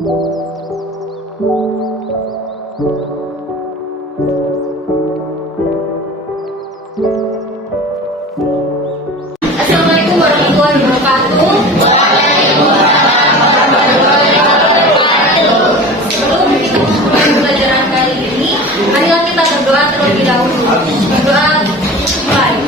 Assalamualaikum warahmatullahi wabarakatuh. Sebelum kita mulai pelajaran kali ini, marilah kita berdoa terlebih dahulu. Berdoa baik.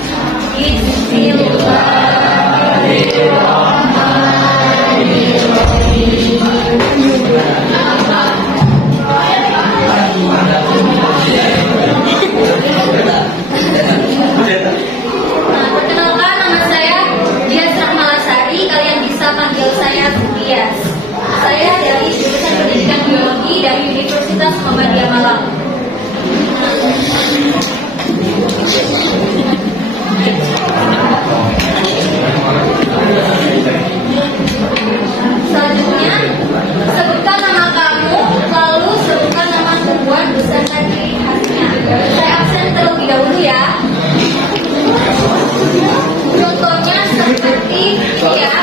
Perkenalkan, nama saya Dias Rahmalasari. Kalian bisa panggil saya Dias. Saya dari jurusan Pendidikan Biologi dari Universitas Muhammadiyah Malang. Selanjutnya, sebutkan nama kamu, lalu sebutkan nama tumbuhan beserta ciri khasnya. Saya absen terlebih dahulu ya. Contohnya seperti ini ya.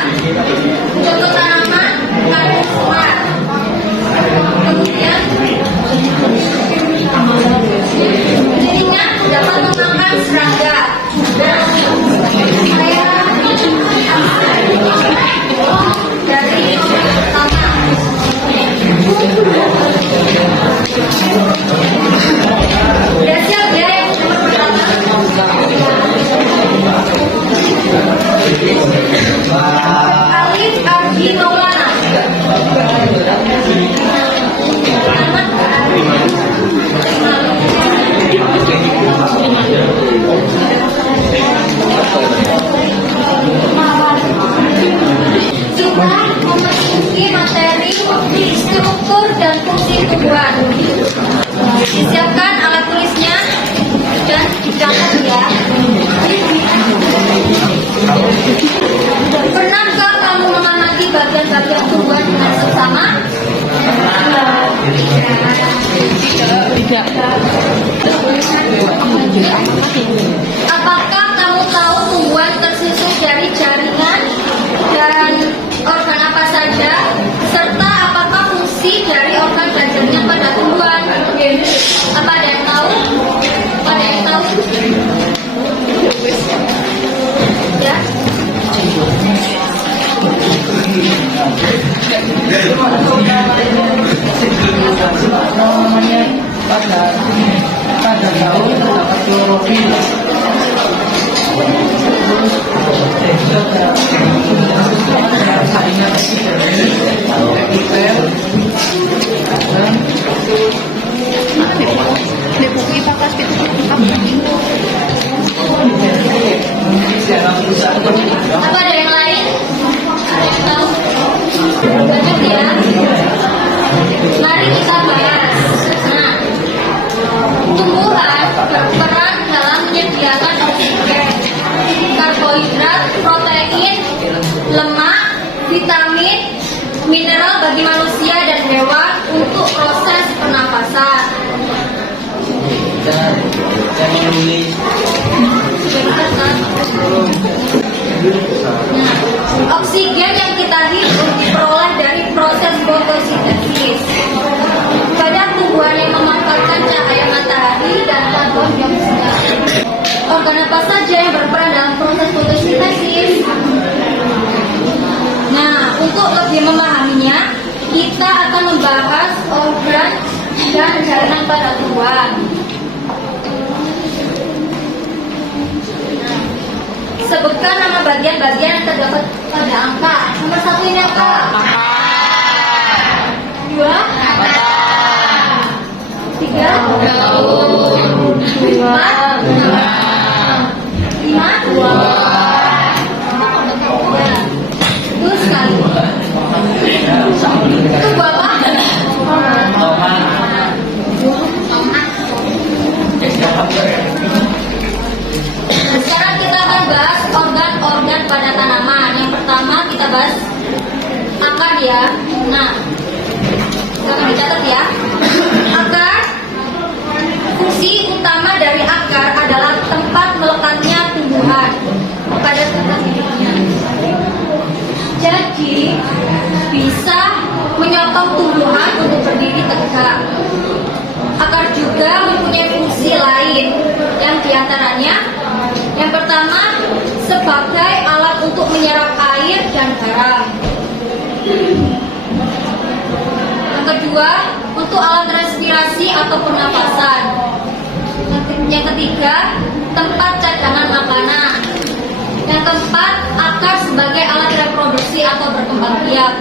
Contoh tanaman karisma. Kemudian cirinya dapat memakan serangga. Dan saya dari yang pertama. Udah siap ya yang pertama? Alif Arji Maulana. Kita memasuki materi struktur dan fungsi tumbuhan. Disiapkan alat tulisnya dan dicatat ya. Pernahkah kamu mengamati bagian-bagian tumbuhan dengan seksama? Tidak. Apakah kamu tahu tumbuhan tersusun dari jaringan dan organ apa saja, serta apakah fungsi dari organ belajarnya pada tumbuhan? Apa ada yang tahu? Ada yang tahu? Ya. Namanya pada daun terdapat klorofil. Apa ada yang lain? Ada yang tahu? Lanjut ya. Mari kita bahas. Nah, tumbuhan berperan dalam menyediakan oksigen, karbohidrat, protein, lemak, vitamin, mineral bagi manusia dan hewan untuk proses pernapasan. Saya menulis. Nah, oksigen yang kita hidup diperoleh dari proses fotosintesis pada tumbuhan yang memanfaatkan cahaya matahari dan karbon dioksida. Organ apa saja yang berperan dalam proses fotosintesis? Nah, untuk lebih memahaminya, kita akan membahas organ dan jaringan pada tumbuhan. Sebutkan nama bagian-bagian yang terdapat pada angka. Nomor 1 ini apa? 2 3 daun 4 5 itu sekali. Itu apa? Sekarang kita akan bahas organ-organ pada tanaman. Yang pertama kita bahas akar ya. untuk berdiri tegak. Akar juga mempunyai fungsi lain, yang diantaranya yang pertama sebagai alat untuk menyerap air dan garam. Yang kedua untuk alat respirasi atau pernapasan. Yang ketiga tempat cadangan makanan. Yang keempat akar sebagai alat reproduksi atau berkembang biak.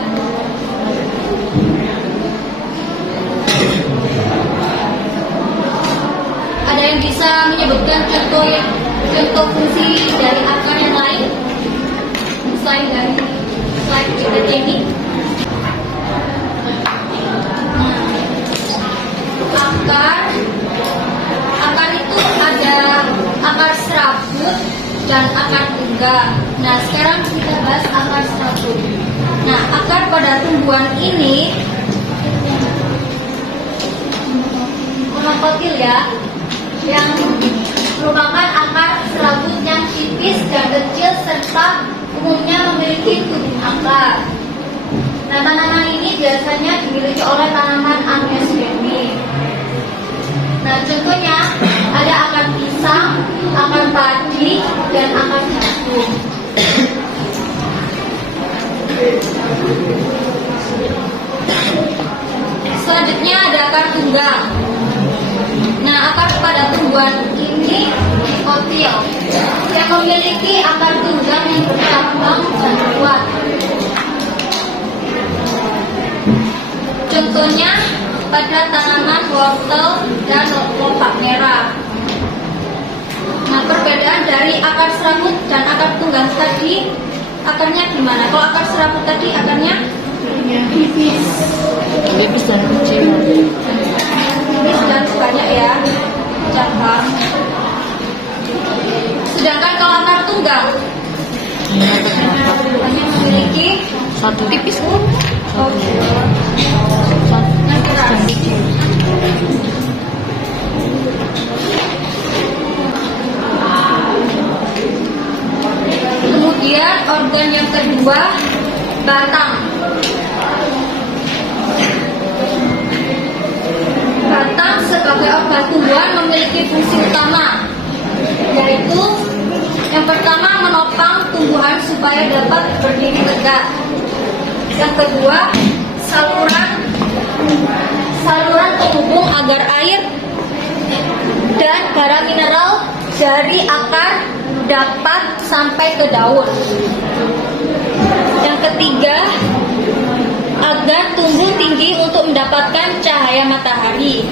Ada yang bisa menyebutkan contoh fungsi dari akar yang lain selain dari slide kita ini? Akar itu ada akar serabut dan akar tunggang. Nah, sekarang kita bahas akar serabut. Nah, akar pada tumbuhan ini monokotil ya, yang merupakan akar serabut yang tipis dan kecil serta umumnya memiliki tubuh akar. Nah, tanaman ini biasanya dimiliki oleh tanaman anesdemi. Nah, contohnya ada akar pisang, akar padi, dan akar jagung. Selanjutnya ada akar tunggang. Nah, akar pada tumbuhan ini dikotil yang memiliki akar tunggang yang bercabang dan kuat. Contohnya pada tanaman wortel dan lobak merah. Nah, perbedaan dari akar serabut dan akar tunggang tadi, akarnya gimana? Kalau akar serabut tadi akarnya tipis dan kecil. tipis dan banyak ya, cabang. Sedangkan kalau akar tunggang hanya memiliki Satu tipis pun. Kemudian organ yang kedua, batang. Batang sebagai organ tumbuhan memiliki fungsi utama, yaitu yang pertama menopang tumbuhan supaya dapat berdiri tegak. Yang kedua, saluran penghubung agar air dan garam mineral dari akar dapat sampai ke daun. Yang ketiga, agar tumbuh tinggi untuk mendapatkan cahaya matahari.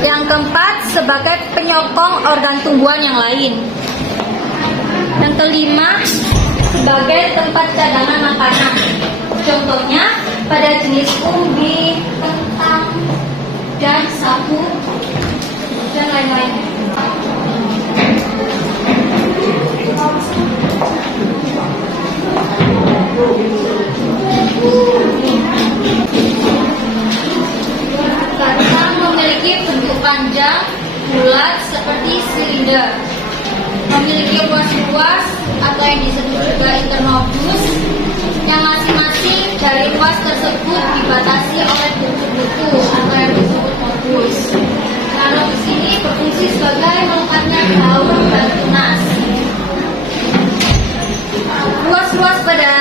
Yang keempat, sebagai penyokong organ tumbuhan yang lain. Yang kelima, sebagai tempat cadangan makanan. Contohnya pada jenis umbi, kentang, dan sagu, dan lain-lain. Batang memiliki bentuk panjang, bulat seperti silinder. Memiliki ruas-ruas atau yang disebut juga internodus, yang masing-masing dari ruas tersebut dibatasi oleh buku-buku atau yang disebut nodus. Kalau di sini berfungsi sebagai melekatnya daun dan tunas. Ruas-ruas pada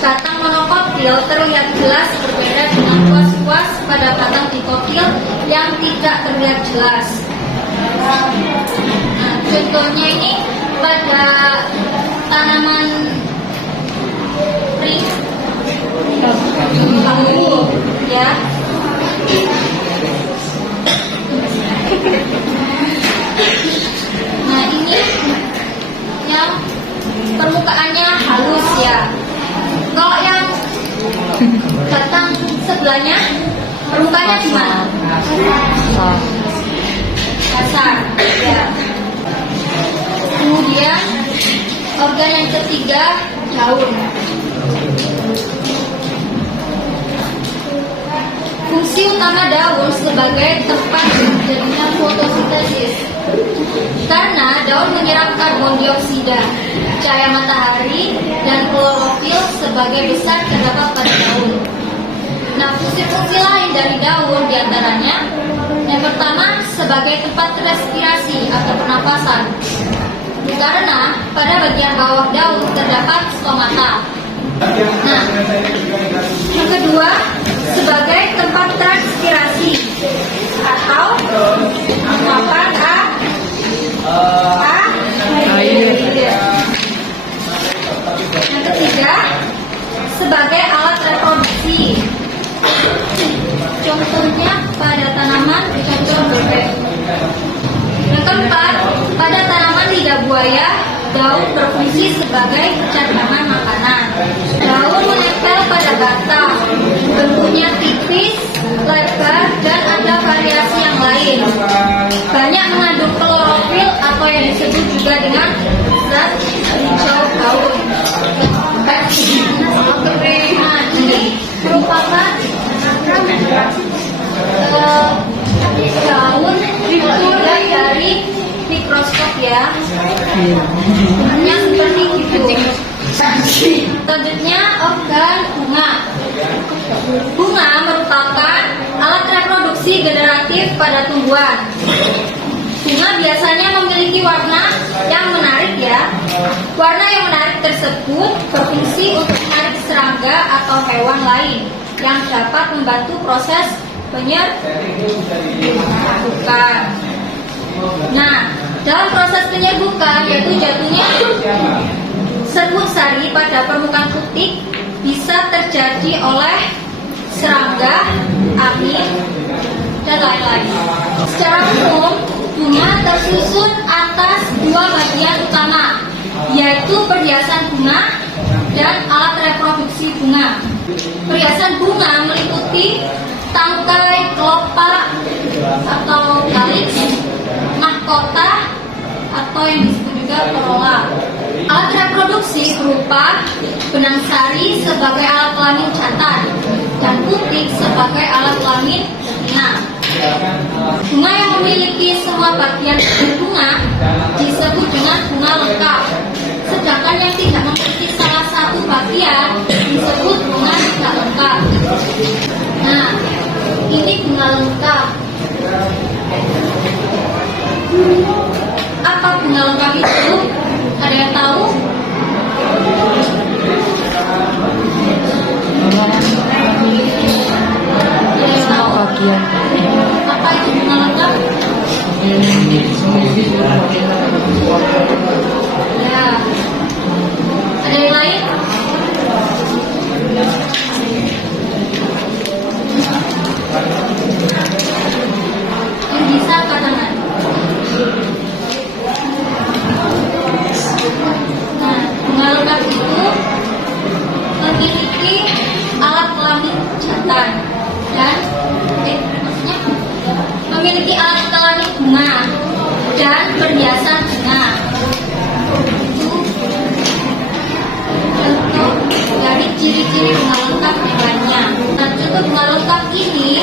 batang monokotil terlihat jelas berbeda dengan ruas-ruas pada batang dikotil yang tidak terlihat jelas. Nah, contohnya ini pada tanaman ring bambu, ya. Nah, ini yang permukaannya halus ya. Kalau yang batang sebelahnya permukaannya gimana? Kasar. Ya. Kemudian organ yang ketiga, daun. Fungsi utama daun sebagai tempat terjadinya fotosintesis. Karena daun menyerap karbon dioksida, cahaya matahari, dan klorofil sebagai besar terdapat pada daun. Nah, daun diantaranya. Yang pertama, sebagai tempat respirasi atau pernapasan. Karena pada bagian bawah daun terdapat stomata. Nah, yang kedua, sebagai tempat transpirasi atau mengeluarkan air. Yang ketiga, sebagai alat reproduksi. Contohnya pada tanaman contoh bebek. Yang keempat, pada tanaman lidah buaya, daun berfungsi sebagai cadangan makanan. Daun menempel pada batang, bentuknya tipis, lebar, dan ada variasi yang lain. Banyak mengandung klorofil atau yang disebut juga dengan zat hijau daun. Nah, ini merupakan daun dilihat dari mikroskop ya. Bentuknya seperti itu. Selanjutnya organ bunga. Bunga merupakan alat reproduksi generatif pada tumbuhan. Bunga biasanya memiliki warna yang menarik ya. Warna yang menarik tersebut berfungsi untuk menarik serangga atau hewan lain yang dapat membantu proses penyerbukan. Nah, dalam proses penyerbukan yaitu jatuhnya serbuk sari pada permukaan putik bisa terjadi oleh serangga, angin, dan lain-lain. Secara umum, bunga tersusun atas dua bagian utama, yaitu perhiasan bunga dan alat reproduksi bunga. Perhiasan bunga meliputi tangkai, kelopak atau kaliks, mahkota atau yang disebut juga corolla. Alat reproduksi berupa benang sari sebagai alat kelamin jantan dan putik sebagai alat kelamin betina. Bunga yang memiliki semua bagian bunga disebut dengan bunga lengkap, sedangkan yang tidak memiliki salah satu bagian disebut bunga tidak lengkap. Nah, ini bunga lengkap. Apa bunga lengkap itu? Ada yang tahu? Ada yang tahu? Apa itu bunga lengkap? Ya. Ada yang lain? Yang bisa angkat tangan. Nah, bunga lengkap itu memiliki alat kelamin jantan dan maksudnya memiliki alat kelamin bunga dan perhiasan bunga. Itu contoh dari ciri-ciri bunga lengkap yang lainnya. Nah, contoh bunga lengkap ini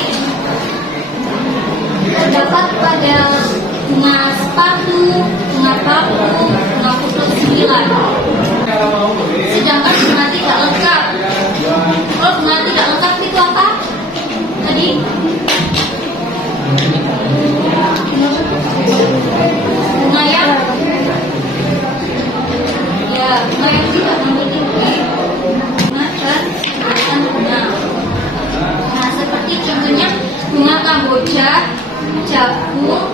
terdapat pada bunga sepatu, bunga baku, bunga pukul 9. Sedangkan bunga tidak lengkap. Kalau bunga tidak lengkap itu apa? Tadi? Bunga yang tidak memiliki bunga dan perhiasan bunga. Nah, seperti contohnya bunga Kamboja, jagung,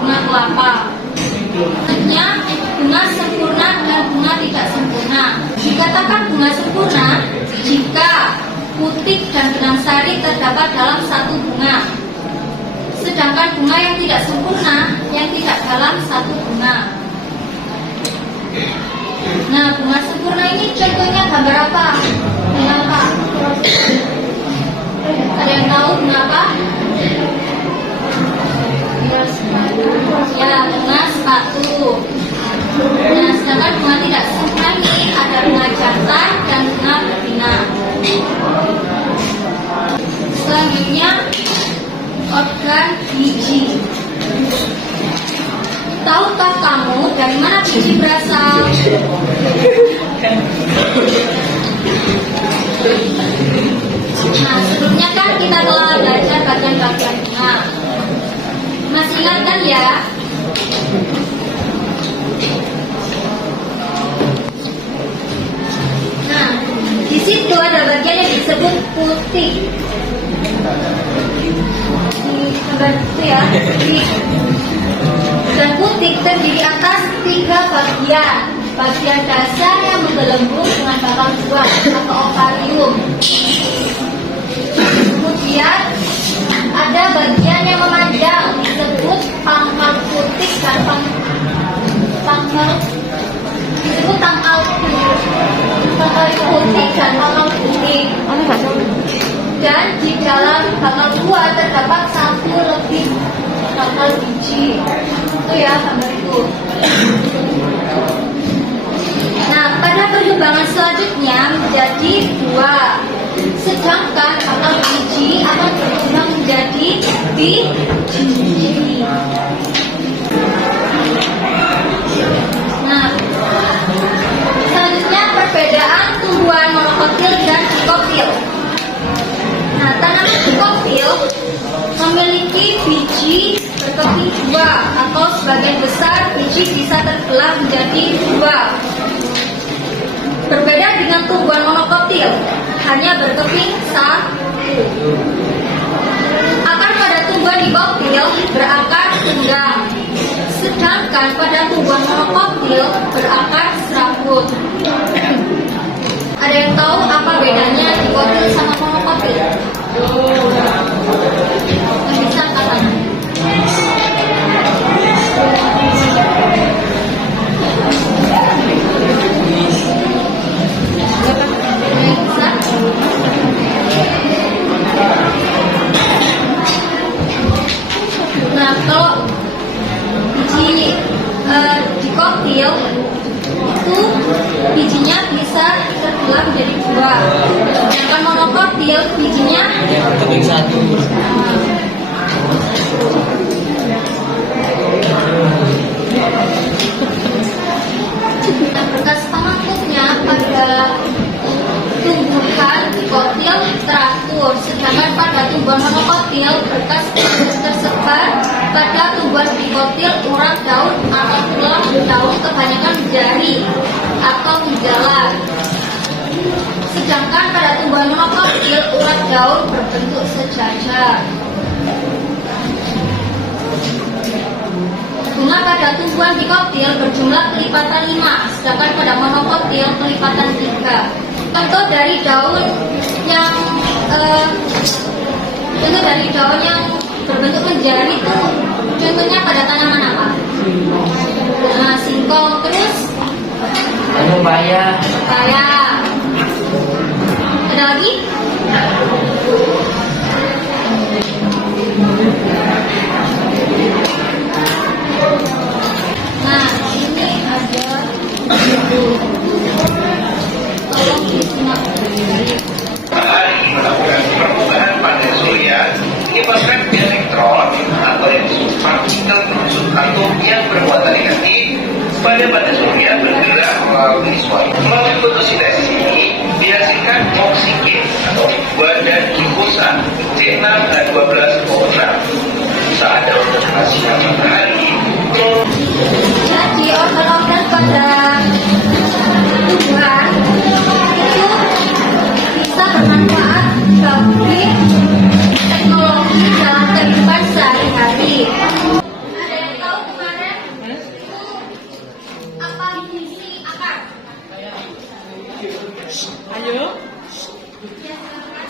bunga kelapa. Artinya bunga sempurna dan bunga tidak sempurna. Dikatakan bunga sempurna jika putik dan benang sari terdapat dalam satu bunga. Sedangkan bunga yang tidak sempurna yang tidak dalam satu bunga. Nah, bunga sempurna ini contohnya gambar apa? Bunga apa? Ada yang tahu bunga apa? Ya, bunga sepatu. Nah, sedangkan bunga tidak sempurna ini ada bunga jantan dan bunga betina. Selanjutnya organ biji. Tahukah kamu dari mana biji berasal? Nah, sebelumnya kan kita telah belajar bagian ya. Nah, di situ ada bagian yang disebut putik. Di gambar itu ya. Dan putik terdiri atas 3 bagian. Bagian dasar yang menggelembung dengan batang buah atau ovarium. Kemudian ada bagian yang memanjang disebut pangkal putik dan pangkal putik dan pangkal putik. Dan di dalam pangkal buah terdapat 1 lebih pangkal biji. Itu ya gambar itu. Nah, pada perkembangan selanjutnya menjadi buah. Sedangkan pangkal biji akan berkembang menjadi biji. Nah, selanjutnya perbedaan tumbuhan monokotil dan dikotil. Nah, tanaman dikotil memiliki biji berkeping 2 atau sebagian besar biji bisa terbelah menjadi 2. Berbeda dengan tumbuhan monokotil, hanya berkeping 1. Akar pada tumbuhan dikotil berakar tunggang, sedangkan pada tumbuhan monokotil berakar serabut. Ada yang tahu apa bedanya dikotil sama monokotil? Yang bisa katakan? Nah, kalau biji dikotil itu bijinya bisa terbelah menjadi 2. Sedangkan monokotil bijinya keping 1. Nah, bekas pemangkuknya pada tumbuhan dikotil teratur, sedangkan pada tumbuhan monokotil berkas tersebar. Pada tumbuhan dikotil urat daun atau tulang daun kebanyakan jari atau menjalar. Sedangkan pada tumbuhan monokotil urat daun berbentuk sejajar. Bunga pada tumbuhan dikotil berjumlah kelipatan 5, sedangkan pada monokotil kelipatan 3. Contoh dari daun yang berbentuk menjari itu contohnya pada tanaman apa? Nah, singkong, terus Paya. Ada lagi? Nah, ini ada tolong disimak. Matahari melakukan perubahan pada surya menyebabkan elektron atau yang disebut partikel penusuk atom yang bermuatan negatif pada surya bergerak melalui suatu. Melalui fotosintesis ini dihasilkan oksigen atau buah dan glukosa C6H12O6. Saat daun terhasilkan matahari, Jadi organ-organ pada tumbuhan itu bisa bermanfaat bagi teknologi dalam kehidupan sehari-hari. Ada yang tahu kemarin apa fungsi akar? Ayo. Ya, silakan.